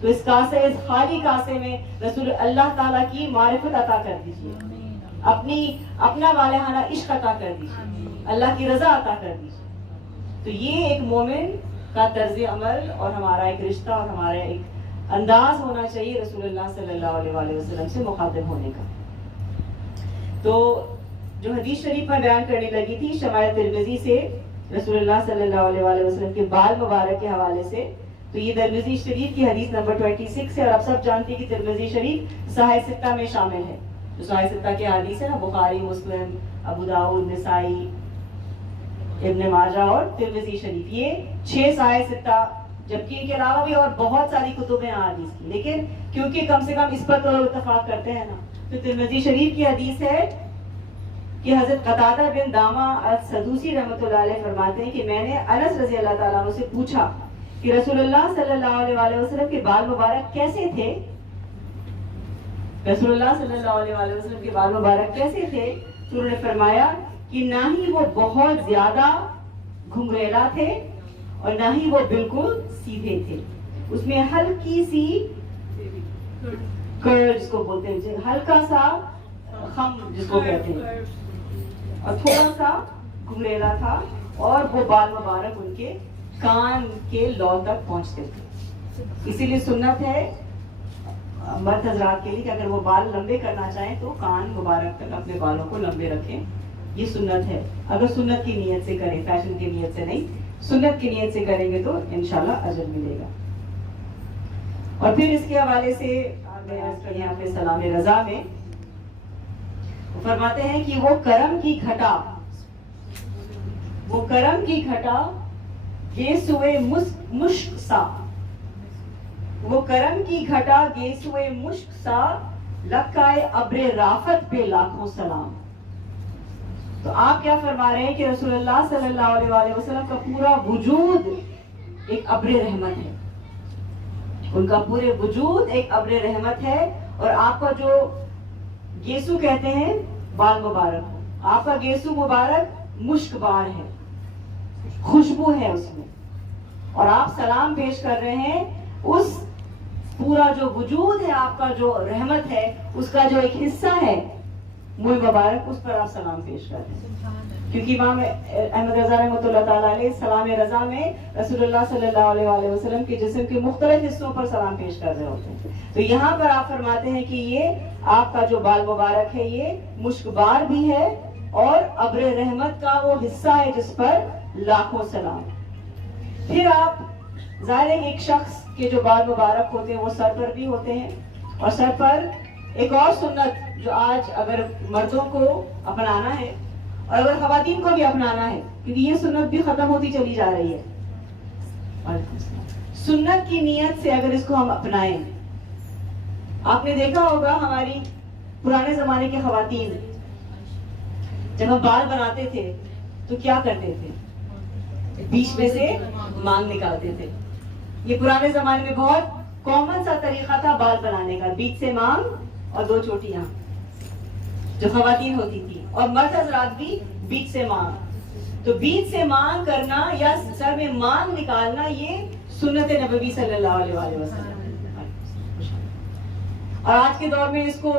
تو اس کاسے, اس خالی کاسے میں رسول اللہ تعالیٰ کی معرفت عطا کر دیجیے, اپنا والہانہ عشق عطا کر دیجیے, اللہ کی رضا عطا کر دیجیے. تو یہ ایک مومن کا طرز عمل اور ہمارا ایک رشتہ اور ہمارا ایک انداز ہونا چاہیے رسول اللہ صلی اللہ علیہ وآلہ وسلم سے مخاطب ہونے کا. تو جو حدیث شریف میں بیان کرنے لگی تھی شمائل ترمذی سے رسول اللہ صلی اللہ علیہ وآلہ وسلم کے بال مبارک کے حوالے سے, تو یہ ترمذی شریف کی حدیث نمبر 26 ہے اور آپ سب جانتے ہیں کہ ترمذی شریف صحیح ستہ میں شامل ہے. جو صحیح ستہ کی حدیث ہے نا, بخاری, مسلم, ابو داؤد, نسائی, ابن ماجہ اور ترمذی شریف, یہ 6 صحیح ستہ, جبکہ ان کے علاوہ بھی اور بہت ساری کتب ہیں حدیث کی, لیکن کیونکہ کم سے کم اس پر تو اتفاق کرتے ہیں نا, تو ترمذی شریف کی حدیث ہے کہ حضرت قتادہ بن دامہ السدوسی رحمۃ اللہ علیہ فرماتے ہیں کہ میں نے انس رضی اللہ تعالیٰ عنہ سے پوچھا کہ رسول اللہ صلی اللہ علیہ وآلہ وسلم کے بال مبارک کیسے تھے, رسول اللہ صلی اللہ علیہ وآلہ وسلم کے بال مبارک کیسے تھے, تو انہوں نے فرمایا کہ نہ ہی وہ بہت زیادہ گھنگریلا تھے اور نہ ہی وہ بالکل سیدھے تھے, اس میں ہلکی سی کرل جس کو بولتے ہیں, ہلکا سا خم جس کو کہتے ہیں, اور تھوڑا سا گھنگریلا تھا, اور وہ بال مبارک ان کے کان کے لو تک پہنچتے تھے. اسی لیے سنت ہے مرد حضرات کے لیے کہ اگر وہ بال لمبے کرنا چاہیں تو کان مبارک تک اپنے بالوں کو لمبے رکھیں, یہ سنت ہے. اگر سنت کی نیت سے کریں, فیشن کی نیت سے نہیں, سنت کی نیت سے کریں گے تو انشاءاللہ اجر ملے گا. اور پھر اس کے حوالے سے یہاں پہ سلام رضا میں فرماتے ہیں کہ وہ کرم کی گھٹا گیسوئے مشک سا, وہ کرم کی گھٹا گیسوئے مشک سا, لکائے ابر رافت پہ لاکھوں سلام. تو آپ کیا فرما رہے ہیں کہ رسول اللہ صلی اللہ علیہ وآلہ وسلم کا پورا وجود ایک ابر رحمت ہے, ان کا پورے وجود ایک ابر رحمت ہے, اور آپ کا جو گیسو کہتے ہیں بال مبارک, آپ کا گیسو مبارک مشک بار ہے, خوشبو ہے اس میں, اور آپ سلام پیش کر رہے ہیں اس پورا جو وجود ہے آپ کا جو رحمت ہے اس کا جو ایک حصہ ہے منہ مبارک, اس پر آپ سلام پیش کر رہے ہیں. کیونکہ امام احمد رضا رحمۃ اللہ تعالیٰ علیہ سلام رضا میں رسول اللہ صلی اللہ علیہ وآلہ وسلم کے جسم کے مختلف حصوں پر سلام پیش کر رہے ہوتے ہیں. تو یہاں پر آپ فرماتے ہیں کہ یہ آپ کا جو بال مبارک ہے یہ مشک بار بھی ہے اور ابر رحمت کا وہ حصہ ہے جس پر لاکھوں سلام. پھر آپ ظاہر ہے ایک شخص کے جو بال مبارک ہوتے ہیں وہ سر پر بھی ہوتے ہیں, اور سر پر ایک اور سنت جو آج اگر مردوں کو اپنانا ہے اور اگر خواتین کو بھی اپنانا ہے, کیونکہ یہ سنت بھی ختم ہوتی چلی جا رہی ہے, سنت کی نیت سے اگر اس کو ہم اپنائیں. آپ نے دیکھا ہوگا ہماری پرانے زمانے کی خواتین جب ہم بال بناتے تھے تو کیا کرتے تھے, بیچ میں سے مانگ نکالتے تھے, یہ پرانے زمانے میں بہت کامن سا طریقہ تھا بال بنانے کا، بیچ سے مانگ اور 2 چوٹیاں جو خواتین ہوتی تھی، اور مرد حضرات بھی بیچ سے مانگ. تو بیچ سے مانگ کرنا یا سر میں مانگ نکالنا یہ سنت نبوی صلی اللہ علیہ وآلہ وسلم. اور آج کے دور میں اس کو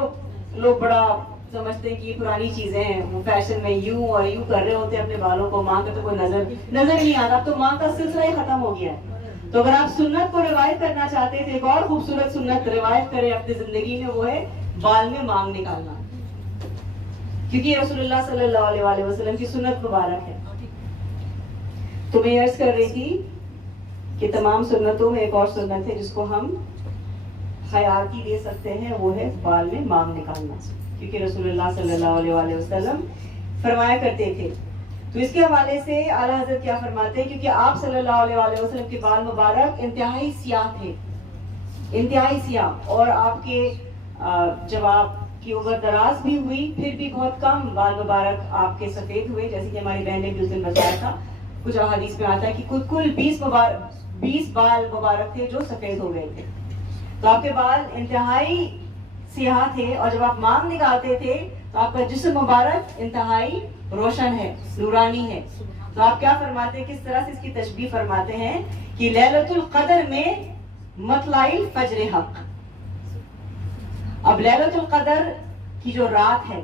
لوگ بڑا سمجھتے ہیں کہ یہ پرانی چیزیں ہیں، وہ فیشن میں یوں اور یوں کر رہے ہوتے ہیں اپنے بالوں کو، مانگ کا تو کوئی نظر نہیں آتا. اب تو مانگ کا سلسلہ ہی ختم ہو گیا ہے. تو اگر آپ سنت کو روایت کرنا چاہتے تھے، ایک اور خوبصورت سنت روایت کریں اپنی زندگی میں، وہ ہے بال میں مانگ نکالنا، کیونکہ یہ رسول اللہ صلی اللہ علیہ وآلہ وسلم کی سنت مبارک ہے. تو میں عرض کر رہی تھی کہ تمام سنتوں میں ایک اور سنت ہے جس کو ہم حیاتی دے سکتے ہیں، وہ ہے بال میں مانگ نکالنا، کیونکہ رسول اللہ صلی اللہ علیہ وآلہ وسلم فرمایا کرتے تھے. تو اس کے حوالے سے اعلیٰ حضرت کیا فرماتے ہیں، کیونکہ آپ صلی اللہ علیہ وآلہ وسلم کے بال مبارک انتہائی سیاہ تھے، انتہائی سیاہ، اور آپ کے جب آپ کی عمر دراز بھی ہوئی پھر بھی بہت کم بال مبارک آپ کے سفید ہوئے، جیسے کہ ہماری بہن نے بھی اس دن بتایا تھا. کچھ احادیث میں آتا ہے کہ کل 20 بال مبارک تھے جو سفید ہو گئے تھے. تو آپ کے بال انتہائی سیاہ تھے، اور جب آپ مانگ نکالتے تھے تو آپ کا جسم مبارک انتہائی روشن ہے، نورانی ہے. تو آپ کیا فرماتے ہیں، کس طرح سے اس کی تشبیہ فرماتے ہیں کہ لیلۃ القدر میں مطلع الفجر حق. اب لیلۃ القدر کی جو رات ہے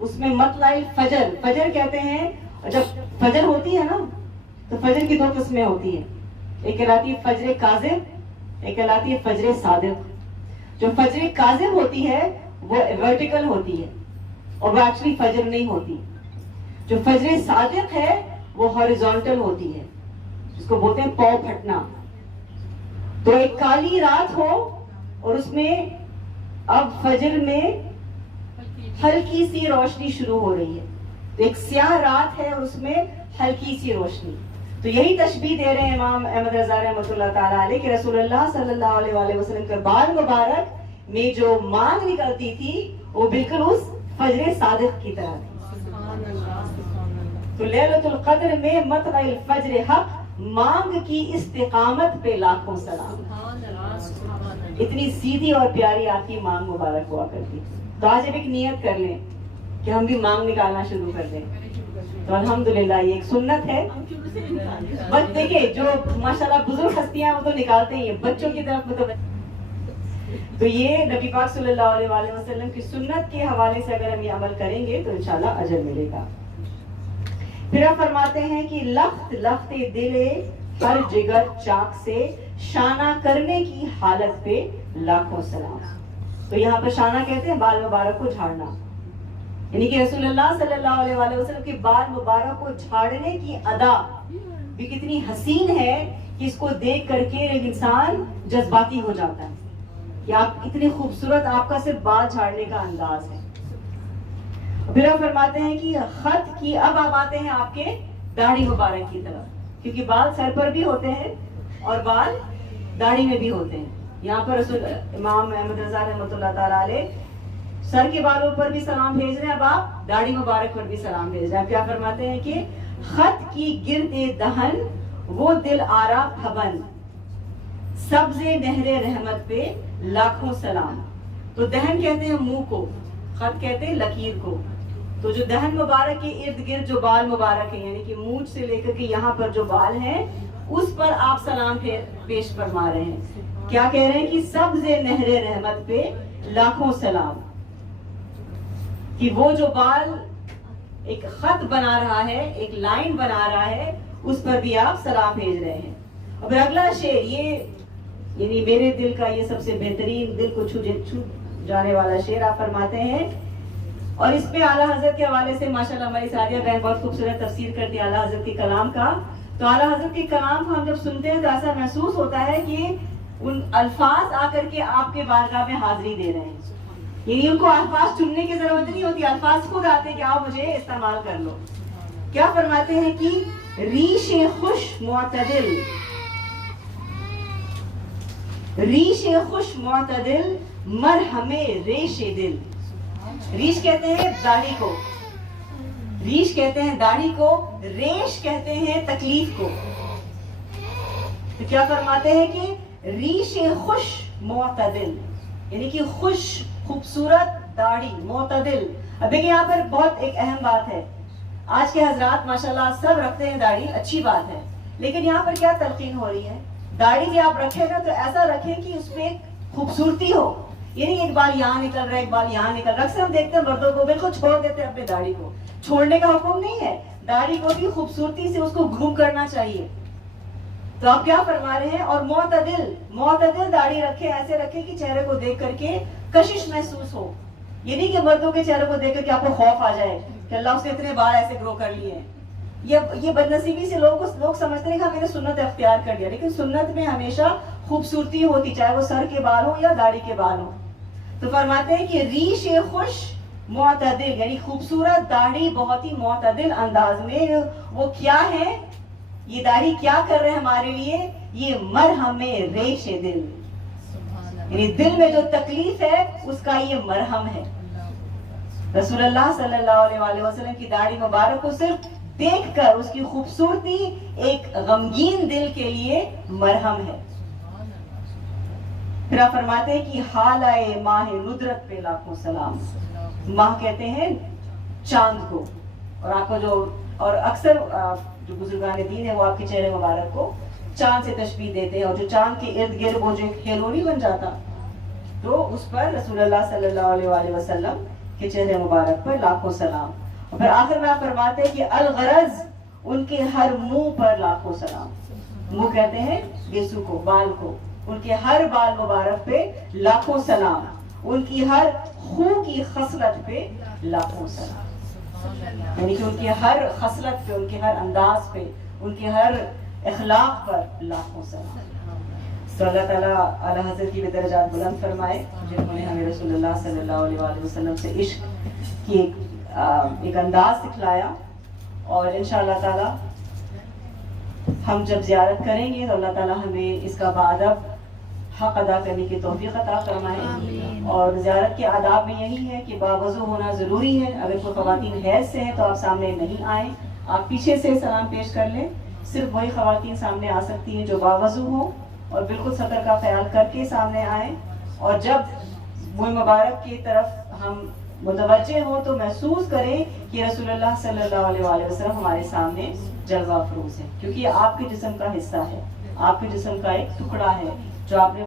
اس میں مطلع الفجر، فجر کہتے ہیں، اور جب فجر ہوتی ہے نا تو فجر کی 2 قسمیں ہوتی ہیں، ایک کہلاتی ہے فجر کاذب، ایک کہلاتی ہے فجر صادق. جو فجر کاذب ہوتی ہے وہ ورٹیکل ہوتی ہے اور وہ ایکچولی فجر نہیں ہوتی. جو فجر صادق ہے وہ ہاریزونٹل ہوتی ہے، جس کو بولتے ہیں پاؤں پھٹنا. تو ایک کالی رات ہو اور اس میں اب فجر میں ہلکی سی روشنی شروع ہو رہی ہے، تو ایک سیاہ رات ہے اور اس میں ہلکی سی روشنی. تو یہی تشبیہ دے رہے ہیں امام احمد رضا رحمۃ اللہ تعالیٰ علیہ کہ رسول اللہ صلی اللہ علیہ وآلہ وسلم کے بال مبارک میں جو مانگ نکلتی تھی وہ بالکل اس فجر صادق کی طرح تھی. تو لیلۃ القدر میں مطلع الفجر حق، مانگ کی استقامت پہ لاکھوں سلام. اتنی سیدھی اور پیاری آپ کی مانگ مبارک ہوا کرتی. تو آج اب ایک نیت کر لیں کہ ہم بھی مانگ نکالنا شروع کر دیں. تو الحمدللہ یہ ایک سنت ہے. بس دیکھیں جو ماشاءاللہ بزرگ ہستیاں وہ تو نکالتے ہی ہیں، بچوں کی طرف تو یہ نبی پاک صلی اللہ علیہ وآلہ وسلم کی سنت کے حوالے سے اگر ہم یہ عمل کریں گے تو انشاءاللہ اجر ملے گا. پھر آپ فرماتے ہیں کہ لخت لخت دل ہر جگر چاک سے شانہ کرنے کی حالت پہ لاکھوں سلام. تو یہاں پر شانہ کہتے ہیں بال مبارک کو جھاڑنا، یعنی کہ رسول اللہ صلی اللہ علیہ وآلہ وسلم کے بال مبارک کو جھاڑنے کی ادا بھی کتنی حسین ہے کہ اس کو دیکھ کر کے ایک انسان جذباتی ہو جاتا ہے کہ آپ اتنی خوبصورت، آپ کا صرف بال جھاڑنے کا انداز ہے. پھر آپ فرماتے ہیں کہ خط کی، اب آپ آتے ہیں آپ کے داڑھی مبارک کی طرف، کیونکہ بال سر پر بھی ہوتے ہیں اور بال داڑھی میں بھی ہوتے ہیں. یہاں پر رسول امام احمد رضا رحمۃ اللہ تعالیٰ علیہ سر کے بالوں پر بھی سلام بھیج رہے ہیں، اب آپ داڑھی مبارک پر بھی سلام بھیج رہے ہیں. کیا فرماتے ہیں کہ خط کی گرد دہن وہ دل آرا بھون، سبز نہر رحمت پہ لاکھوں سلام. تو دہن کہتے ہیں منہ کو، خط کہتے ہیں لکیر کو. تو جو دہن مبارک کے ارد گرد جو بال مبارک ہیں، یعنی کہ مونچھ سے لے کر کے یہاں پر جو بال ہیں اس پر آپ سلام پیش فرما رہے ہیں. کیا کہہ رہے ہیں کہ سبز نہر رحمت پہ لاکھوں سلام، کہ وہ جو بال ایک خط بنا رہا ہے، ایک لائن بنا رہا ہے، اس پر بھی آپ سلام بھیج رہے ہیں. اب اگلا شعر، یہ یعنی میرے دل کا یہ سب سے بہترین، دل کو چھو جانے والا شعر آپ فرماتے ہیں، اور اس پہ اعلیٰ حضرت کے حوالے سے ماشاءاللہ ہماری سعدیہ بہن بہت خوبصورت تفسیر کرتی ہے اعلیٰ حضرت کے کلام کا. تو اعلیٰ حضرت کے کلام کو ہم جب سنتے ہیں تو ایسا محسوس ہوتا ہے کہ ان الفاظ آ کر کے آپ کے بارگاہ میں حاضری دے رہے ہیں، یعنی ان کو الفاظ چننے کی ضرورت نہیں ہوتی، الفاظ خود آتے ہیں کہ آؤ مجھے استعمال کر لو. کیا فرماتے ہیں کہ ریش خوش معتدل، ریش خوش معتدل مرہم ریش دل. ریش کہتے ہیں داڑھی کو، ریش کہتے ہیں داڑھی کو، ریش کہتے ہیں تکلیف کو. تو کیا فرماتے ہیں کہ ریش خوش معتدل، یعنی کہ خوش خوبصورت داڑھی معتدل. اب دیکھیں یہاں پر بہت ایک اہم بات ہے. آج کے حضرات ماشاءاللہ سب رکھتے ہیں داڑھی، اچھی بات ہے، لیکن یہاں پر کیا تلقین ہو رہی ہے؟ داڑھی بھی آپ رکھیں نا تو ایسا رکھیں کہ اس میں خوبصورتی ہو، یعنی ایک بال یہاں نکل رہا ہے ایک بال یہاں نکل رہا ہے. اکثر ہم دیکھتے ہیں مردوں کو بالکل چھوڑ دیتے ہیں اپنی داڑھی کو. چھوڑنے کا حکم نہیں ہے، داڑھی کو بھی خوبصورتی سے اس کو گروم کرنا چاہیے. تو آپ کیا فرما رہے ہیں؟ اور معتدل داڑھی رکھیں، ایسے رکھیں کہ چہرے کو دیکھ کر کے کشش محسوس ہو. یہ نہیں کہ مردوں کے چہرے کو دیکھ کر کے آپ کو خوف آ جائے کہ اللہ اس نے اتنے بال ایسے گرو کر لیے ہیں. یہ بدنصیبی سے لوگ سمجھتے ہیں کہ ہم نے سنت اختیار کر لیا، لیکن سنت میں ہمیشہ خوبصورتی ہوتی، چاہے وہ سر کے بال ہو یا داڑھی کے بال ہو. تو فرماتے ہیں کہ ریش خوش معتدل، یعنی خوبصورت داڑھی بہت ہی معتدل انداز میں. وہ کیا ہے؟ یہ داڑھی کیا کر رہے ہیں ہمارے لیے؟ یہ مرہم ریش دل، یعنی دل میں جو تکلیف ہے اس کا یہ مرہم ہے. رسول اللہ صلی اللہ علیہ وسلم کی داڑھی مبارک کو صرف دیکھ کر اس کی خوبصورتی ایک غمگین دل کے لیے مرہم ہے. پھر آپ فرماتے ہیں کہ حالائے ماہ ندرت پہ لاکھوں سلام. ماہ کہتے ہیں چاند کو، اور آپ کو اور اکثر جو بزرگان دین ہے وہ آپ کے چہرے مبارک کو چاند سے تشبیہ دیتے ہیں، اور جو چاند کے ارد گرد وہ جو ہیلو نہیں بن جاتا تو اس پر رسول اللہ صلی اللہ علیہ وسلم کے چہرے مبارک پر لاکھوں سلام. اور پھر آخر میں آپ فرماتے ہیں کہ الغرض ان کے ہر منہ پر لاکھوں سلام. منہ کہتے ہیں گیسو کو، بال کو، ان کے ہر بال مبارک پہ لاکھوں سلام، ان کی ہر خو کی خصلت پہ لاکھوں سلام. یعنی کہ ان کی ہر خصلت پہ، ان کے ہر انداز پہ، ان کے ہر اخلاق پر لاکھوں سلام. تو اللہ تعالیٰ اعلیٰ حضرت کی درجات بلند فرمائے، جنہوں نے ہمیں رسول اللہ صلی اللہ علیہ وسلم سے عشق کی ایک انداز سکھلایا. اور انشاءاللہ تعالیٰ ہم جب زیارت کریں گے تو اللہ تعالیٰ ہمیں اس کا بادب حق ادا کرنے کی توفیق عطا فرمائے. اور زیارت کے آداب میں یہی ہے کہ باوضو ہونا ضروری ہے. اگر کوئی خواتین حیض سے ہیں تو آپ سامنے نہیں آئیں، آپ پیچھے سے سلام پیش کر لیں. صرف وہی خواتین سامنے آ سکتی ہیں جو باوضو ہوں، اور بالکل سطر کا خیال کر کے سامنے آئیں. اور جب منہ مبارک کی طرف ہم متوجہ ہوں تو محسوس کریں کہ رسول اللہ صلی اللہ علیہ وسلم ہمارے سامنے جلوہ افروز ہے، کیونکہ یہ آپ کے جسم کا حصہ ہے، آپ کے جسم کا ایک ٹکڑا ہے جو آپ نے